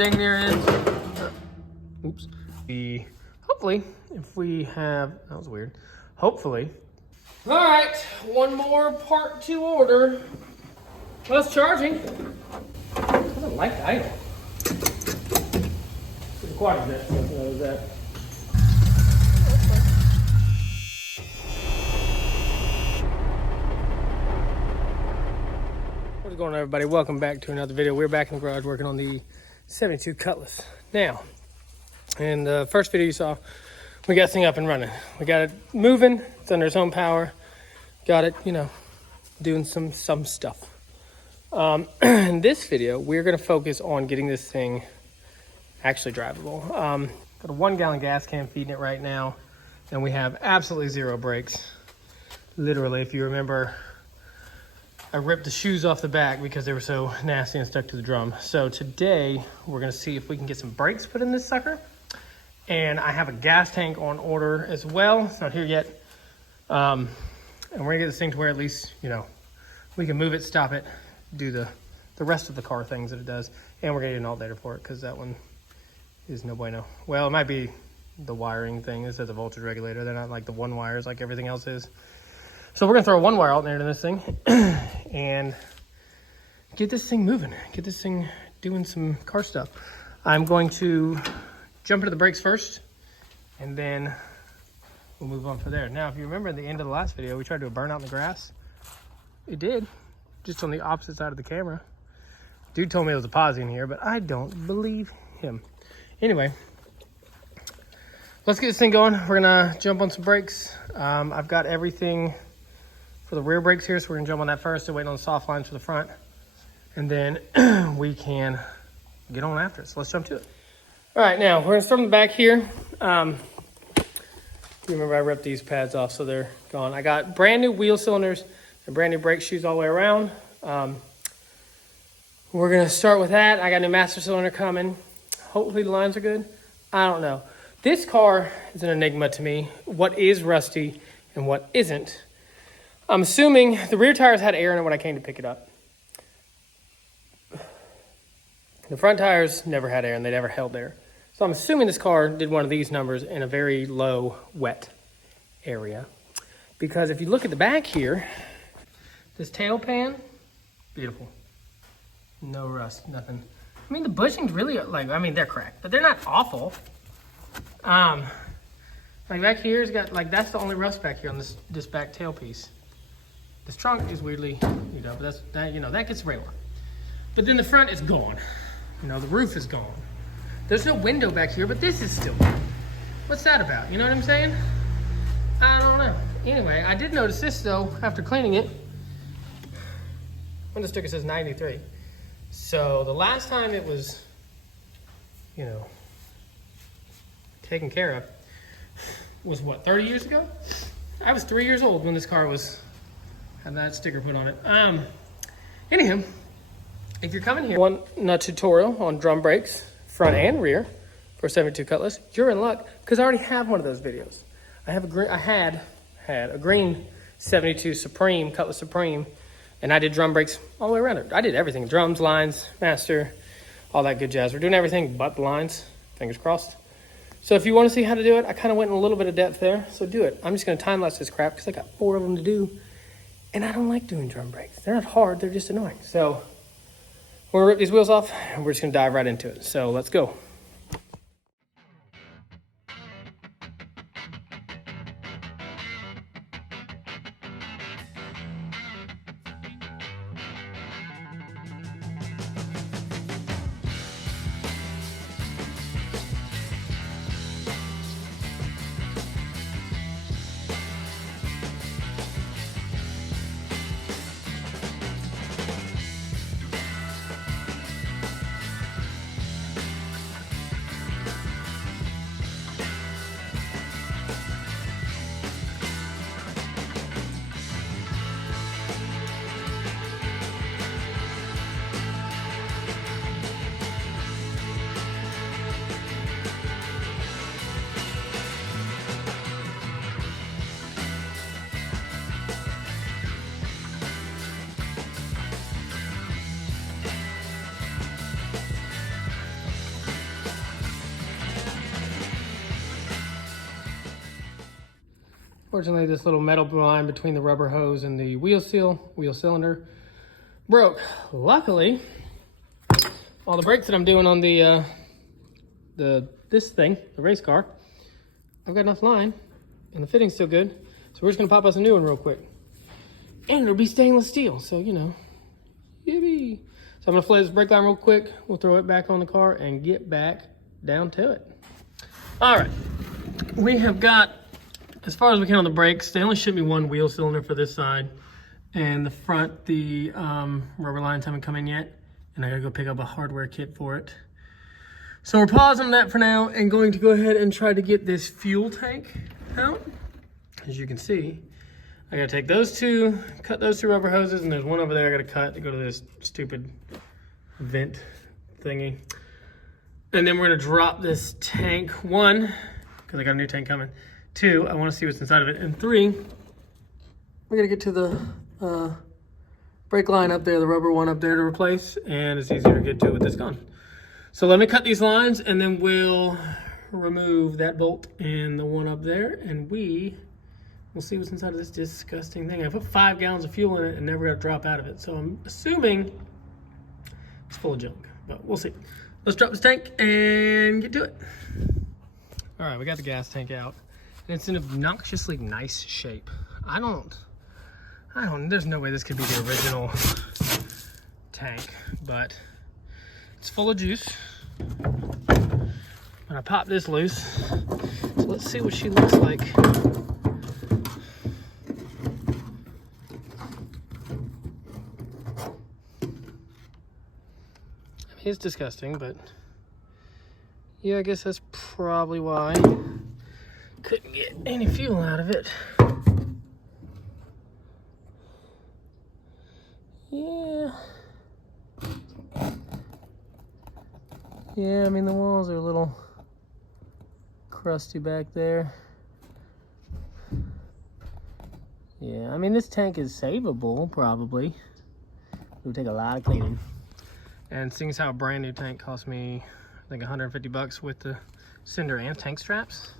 Dang near ends. Oops. Hopefully, if we have, that was weird. Hopefully. All right, one more part to order. Well, it's charging. It doesn't like the idle. It's quite a bit. That. What's going on, everybody? Welcome back to another video. We're back in the garage working on the 72 Cutlass. Now, in the first video you saw, we got this thing up and running. We got it moving. It's under its own power. Got it, doing some stuff. In this video, we're going to focus on getting this thing actually drivable. Got a 1 gallon gas can feeding it right now, and we have absolutely zero brakes. Literally, if you remember, I ripped the shoes off the back because they were so nasty and stuck to the drum. So today, we're going to see if we can get some brakes put in this sucker. And I have a gas tank on order as well. It's not here yet. And we're going to get this thing to where at least, we can move it, stop it, do the rest of the car things that it does. And we're going to get an alternator for it because that one is no bueno. Well, it might be the wiring thing. This has a voltage regulator. They're not like the one wires like everything else is. So we're going to throw a 1-wire alternator in this thing and get this thing moving. Get this thing doing some car stuff. I'm going to jump into the brakes first, and then we'll move on from there. Now, if you remember at the end of the last video, we tried to do a burnout in the grass. It did, just on the opposite side of the camera. Dude told me it was a Podge in here, but I don't believe him. Anyway, let's get this thing going. We're gonna jump on some brakes. I've got everything for the rear brakes here, so we're gonna jump on that first and wait on the soft lines for the front. And then we can get on after it. So let's jump to it. All right, now we're gonna start on the back here. Remember I ripped these pads off, so they're gone. I got brand new wheel cylinders and brand new brake shoes all the way around. We're gonna start with that. I got a new master cylinder coming. Hopefully the lines are good. I don't know. This car is an enigma to me. What is rusty and what isn't? I'm assuming the rear tires had air in it when I came to pick it up. The front tires never had air and they never held air. So I'm assuming this car did one of these numbers in a very low wet area. Because if you look at the back here, this tail pan, beautiful. No rust, nothing. I mean, the bushings really, they're cracked, but they're not awful. Like back here's got, that's the only rust back here on this back tail piece. This trunk is weirdly, but that gets sprayed on. But then the front is gone. The roof is gone. There's no window back here, but this is still gone. What's that about? You know what I'm saying? I don't know. Anyway, I did notice this though, after cleaning it. When the sticker says 93. So the last time it was, taken care of was what, 30 years ago? I was 3 years old when this car had that sticker put on it. Anywho, if you're coming here, one nut tutorial on drum brakes, front and rear, for 72 Cutlass, you're in luck because I already have one of those videos. I had a green 72 Supreme, Cutlass Supreme, and I did drum brakes all the way around it. I did everything, drums, lines, master, all that good jazz. We're doing everything but the lines, fingers crossed. So if you want to see how to do it, I kind of went in a little bit of depth there, so do it. I'm just going to time lapse this crap because I got 4 of them to do, and I don't like doing drum brakes. They're not hard, they're just annoying. So we're going to rip these wheels off, and we're just going to dive right into it. So let's go. Fortunately, this little metal line between the rubber hose and the wheel cylinder, broke. Luckily, all the brakes that I'm doing on the race car, I've got enough line, and the fitting's still good. So we're just gonna pop us a new one real quick. And it'll be stainless steel, so you know, yippee. So I'm gonna flay this brake line real quick. We'll throw it back on the car and get back down to it. All right, we have got, as far as we can on the brakes, they only ship me one wheel cylinder for this side. And the front, the rubber lines haven't come in yet. And I gotta go pick up a hardware kit for it. So we're pausing that for now and going to go ahead and try to get this fuel tank out. As you can see, I gotta take those two, cut those two rubber hoses, and there's one over there I gotta cut to go to this stupid vent thingy. And then we're gonna drop this tank, one, because I got a new tank coming. Two, I wanna see what's inside of it. And three, we're gonna get to the brake line up there, the rubber one up there to replace, and it's easier to get to with this gone. So let me cut these lines and then we'll remove that bolt and the one up there, and we'll see what's inside of this disgusting thing. I put 5 gallons of fuel in it and never got a drop out of it. So I'm assuming it's full of junk, but we'll see. Let's drop this tank and get to it. All right, we got the gas tank out. And it's in obnoxiously nice shape. I don't, there's no way this could be the original tank, but it's full of juice. And I popped this loose. So let's see what she looks like. It's disgusting, but yeah, I guess that's probably why couldn't get any fuel out of it. Yeah, I mean, the walls are a little crusty back there. Yeah, I mean, this tank is savable, probably. It would take a lot of cleaning. And seeing as how a brand new tank cost me, I think 150 bucks with the cinder and tank straps.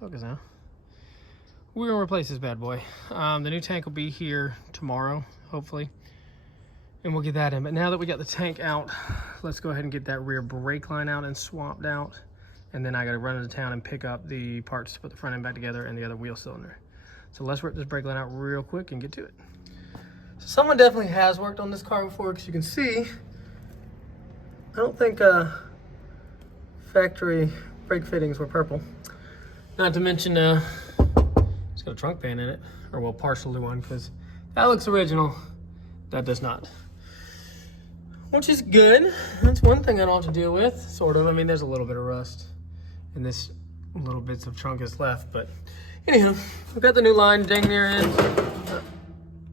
Focus now. We're gonna replace this bad boy. The new tank will be here tomorrow, hopefully. And we'll get that in. But now that we got the tank out, let's go ahead and get that rear brake line out and swapped out. And then I gotta run into town and pick up the parts to put the front end back together and the other wheel cylinder. So let's rip this brake line out real quick and get to it. So someone definitely has worked on this car before, because you can see, I don't think factory brake fittings were purple. Not to mention, it's got a trunk pan in it, or well, partially one, because that looks original. That does not. Which is good. That's one thing I don't have to deal with, sort of. I mean, there's a little bit of rust, and this little bits of trunk is left, but anyhow, I've got the new line dang near in.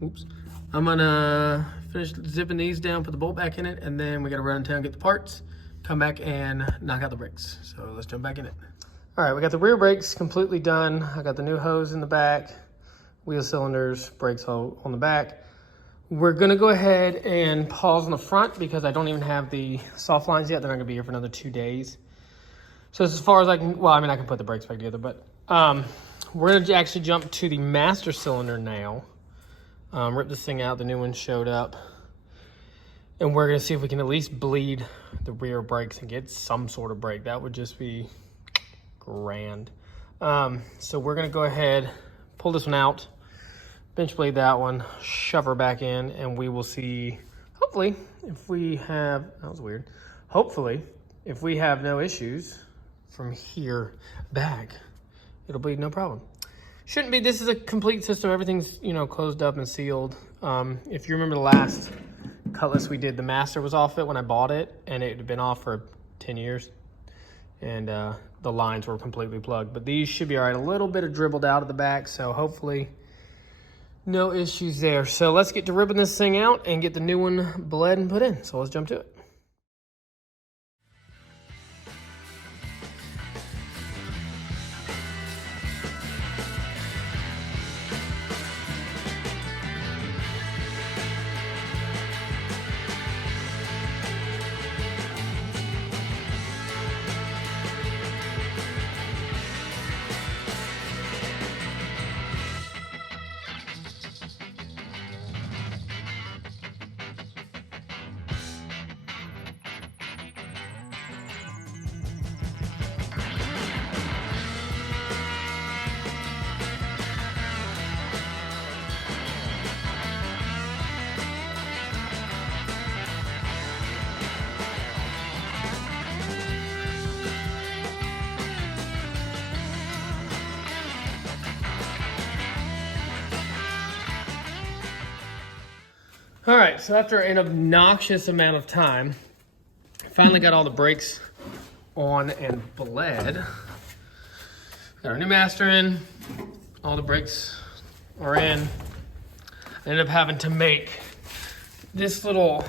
Oops. I'm gonna finish zipping these down, put the bolt back in it, and then we gotta run in town, get the parts, come back and knock out the brakes. So let's jump back in it. All right, we got the rear brakes completely done. I got the new hose in the back, wheel cylinders, brakes all on the back. We're gonna go ahead and pause on the front because I don't even have the soft lines yet. They're not gonna be here for another 2 days. So as far as I can, well, I mean, I can put the brakes back together, but we're gonna actually jump to the master cylinder now. Rip this thing out, the new one showed up. And we're gonna see if we can at least bleed the rear brakes and get some sort of brake. That would just be grand. So we're gonna go ahead, pull this one out, bench blade that one, shove her back in, and we will see, hopefully, if we have, that was weird. Hopefully, if we have no issues from here back, it'll bleed no problem. Shouldn't be. This is a complete system. Everything's, you know, closed up and sealed. If you remember the last Cutlass we did, the master was off it when I bought it, and it had been off for 10 years. And the lines were completely plugged. But these should be all right. A little bit of dribbled out at the back, so hopefully no issues there. So let's get to ripping this thing out and get the new one bled and put in. So let's jump to it. All right, so after an obnoxious amount of time, finally got all the brakes on and bled. Got our new master in, all the brakes are in. I ended up having to make this little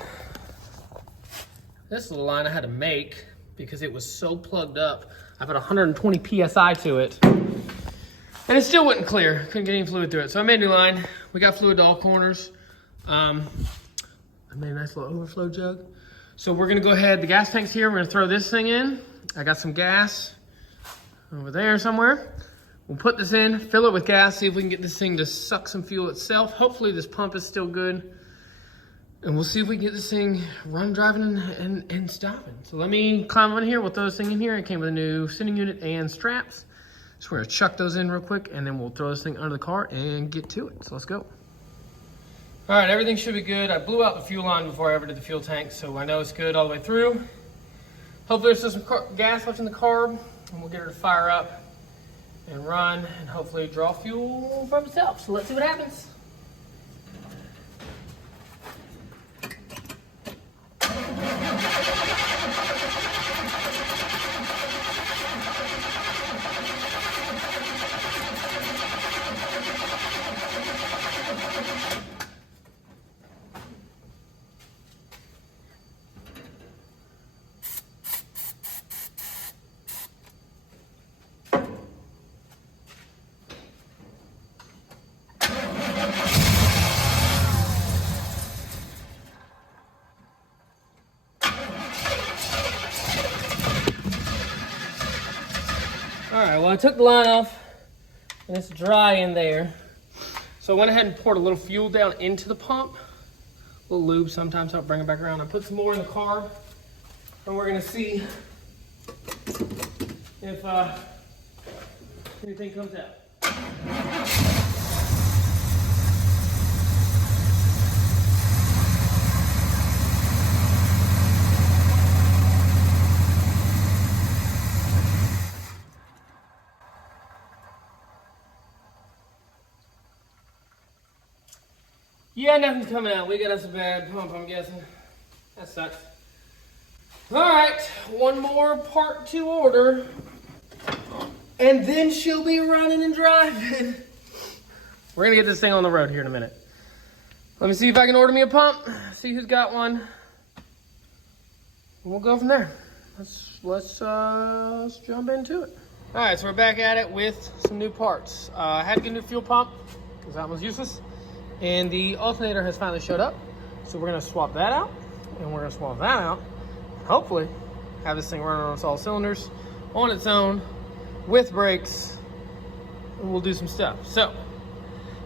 line I had to make because it was so plugged up. I put 120 PSI to it and it still wouldn't clear. Couldn't get any fluid through it. So I made a new line. We got fluid to all corners. I made a nice little overflow jug. So we're gonna go ahead, the gas tank's here. We're gonna throw this thing in. I got some gas over there somewhere. We'll put this in, fill it with gas, see if we can get this thing to suck some fuel itself. Hopefully this pump is still good. And we'll see if we can get this thing driving and stopping. So let me climb on here, we'll throw this thing in here. It came with a new sending unit and straps. So we're gonna chuck those in real quick and then we'll throw this thing under the car and get to it. So let's go. All right, everything should be good. I blew out the fuel line before I ever did the fuel tank, so I know it's good all the way through. Hopefully there's still some gas left in the carb, and we'll get her to fire up and run, and hopefully draw fuel from itself. So let's see what happens. All right, well, I took the line off and it's dry in there. So I went ahead and poured a little fuel down into the pump. A little lube sometimes, I'll bring it back around. I put some more in the carb and we're gonna see if anything comes out. Yeah, nothing's coming out. We got us a bad pump, I'm guessing. That sucks. All right, one more part to order. And then she'll be running and driving. We're gonna get this thing on the road here in a minute. Let me see if I can order me a pump, see who's got one. And we'll go from there. Let's jump into it. All right, so we're back at it with some new parts. I had to get a new fuel pump because that one's useless. And the alternator has finally showed up. So we're gonna swap that out and we're gonna swap that out. Hopefully have this thing running on all cylinders on its own with brakes, and we'll do some stuff. So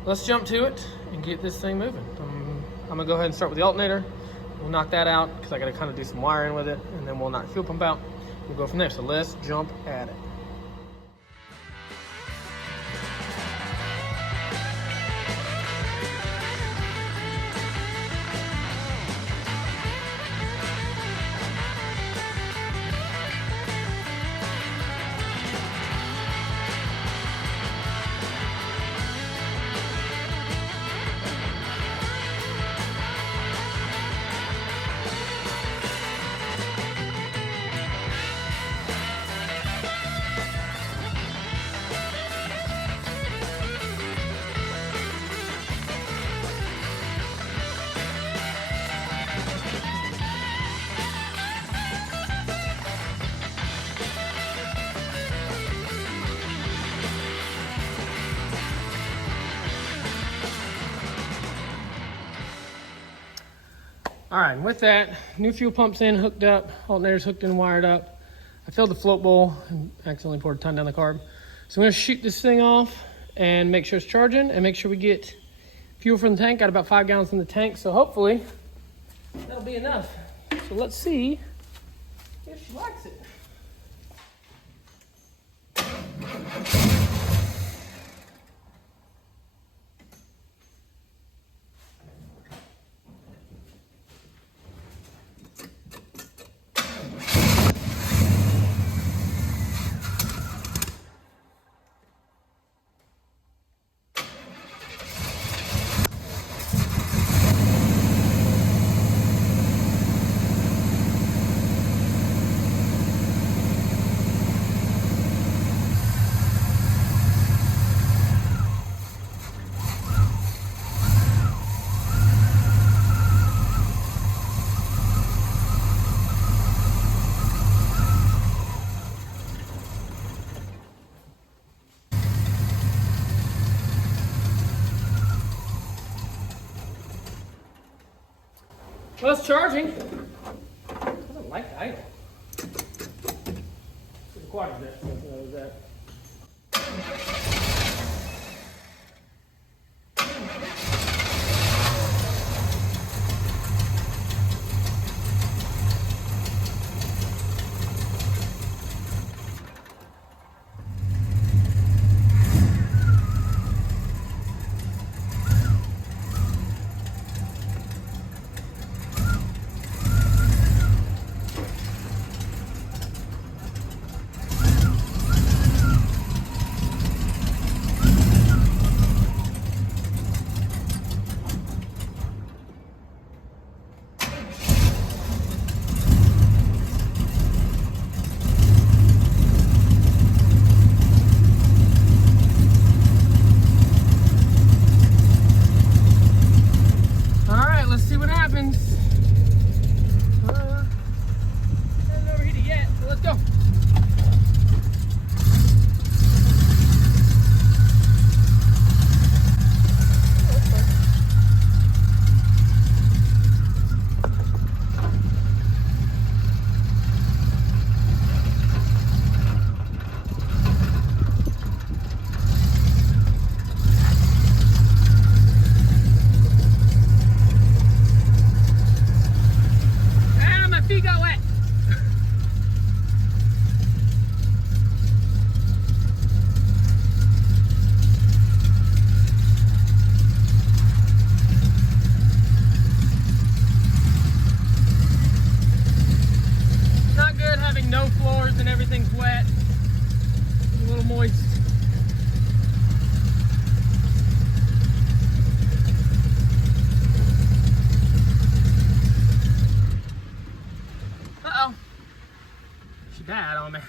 let's jump to it and get this thing moving. I'm gonna go ahead and start with the alternator. We'll knock that out because I gotta kind of do some wiring with it, and then we'll knock the fuel pump out. We'll go from there. So let's jump at it. All right, and with that, new fuel pump's in, hooked up, alternator's hooked in, wired up. I filled the float bowl and accidentally poured a ton down the carb. So I'm gonna shoot this thing off and make sure it's charging and make sure we get fuel from the tank. Got about 5 gallons in the tank, so hopefully that'll be enough. So let's see if she likes it. Well, it's charging. I don't like the idle. The quad is that. What was that? Let's see what happens. Hasn't overheated yet, so let's go. Feet got wet. Not good having no floors and everything's wet. It's a little moist. Uh-oh. She died on me.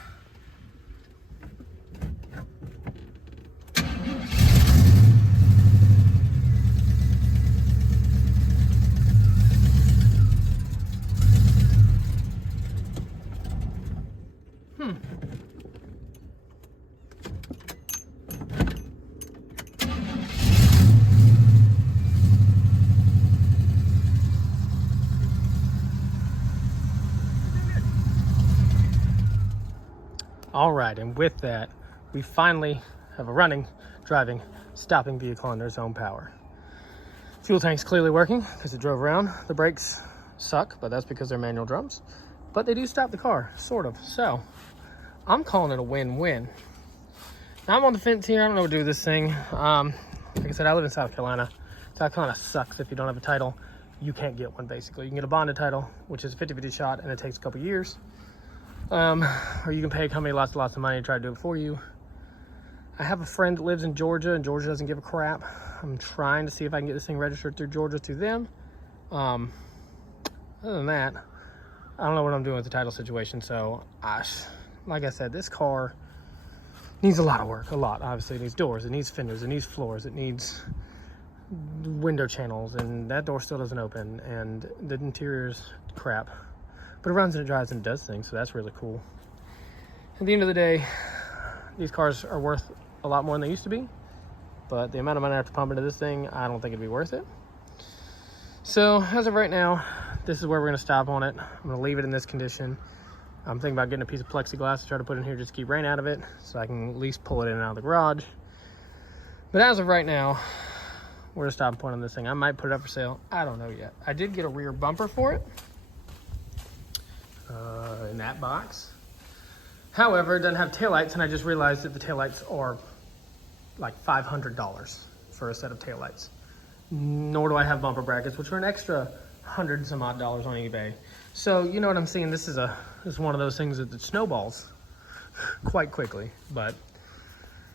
All right, and with that, we finally have a running, driving, stopping vehicle under its own power. Fuel tank's clearly working because it drove around. The brakes suck, but that's because they're manual drums. But they do stop the car, sort of. So, I'm calling it a win-win. Now, I'm on the fence here. I don't know what to do with this thing. Like I said, I live in South Carolina. South Carolina sucks if you don't have a title. You can't get one, basically. You can get a bonded title, which is a 50-50 shot, and it takes a couple years. Or you can pay a company lots of money to try to do it for you. I have a friend that lives in Georgia, and Georgia doesn't give a crap. I'm trying to see if I can get this thing registered through Georgia through them. Other than that, I don't know what I'm doing with the title situation. So, like I said, this car needs a lot of work. A lot, obviously. It needs doors, it needs fenders, it needs floors, it needs window channels, and that door still doesn't open, and the interior's crap. But it runs and it drives and it does things, so that's really cool. At the end of the day, these cars are worth a lot more than they used to be, but the amount of money I have to pump into this thing, I don't think it'd be worth it. So as of right now, this is where we're gonna stop on it. I'm gonna leave it in this condition. I'm thinking about getting a piece of plexiglass to try to put in here just to keep rain out of it, so I can at least pull it in and out of the garage. But as of right now, we're gonna stop and point on this thing. I might put it up for sale, I don't know yet. I did get a rear bumper for it. In that box. However, it doesn't have taillights, and I just realized that the taillights are like $500 for a set of taillights. Nor do I have bumper brackets, which are an extra $100 some odd on eBay. So you know what I'm saying? This is one of those things that snowballs quite quickly, but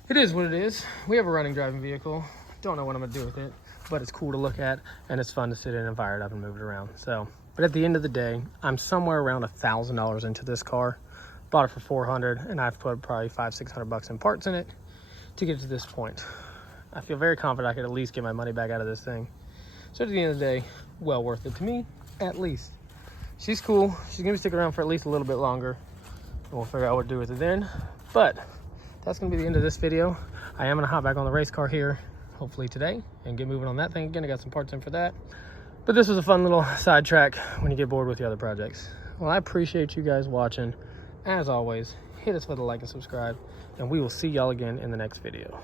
it is what it is. We have a running driving vehicle. Don't know what I'm gonna do with it, but it's cool to look at, and it's fun to sit in and fire it up and move it around. So. But at the end of the day, I'm somewhere around $1,000 into this car. Bought it for $400, and I've put probably $500-600 in parts in it to get to this point. I feel very confident I could at least get my money back out of this thing. So at the end of the day, well worth it to me, at least. She's cool. She's gonna stick around for at least a little bit longer, and we'll figure out what to do with it then. But that's gonna be the end of this video. I am gonna hop back on the race car here, hopefully today, and get moving on that thing again. I got some parts in for that. But this was a fun little sidetrack when you get bored with your other projects. Well, I appreciate you guys watching. As always, hit us with a like and subscribe, and we will see y'all again in the next video.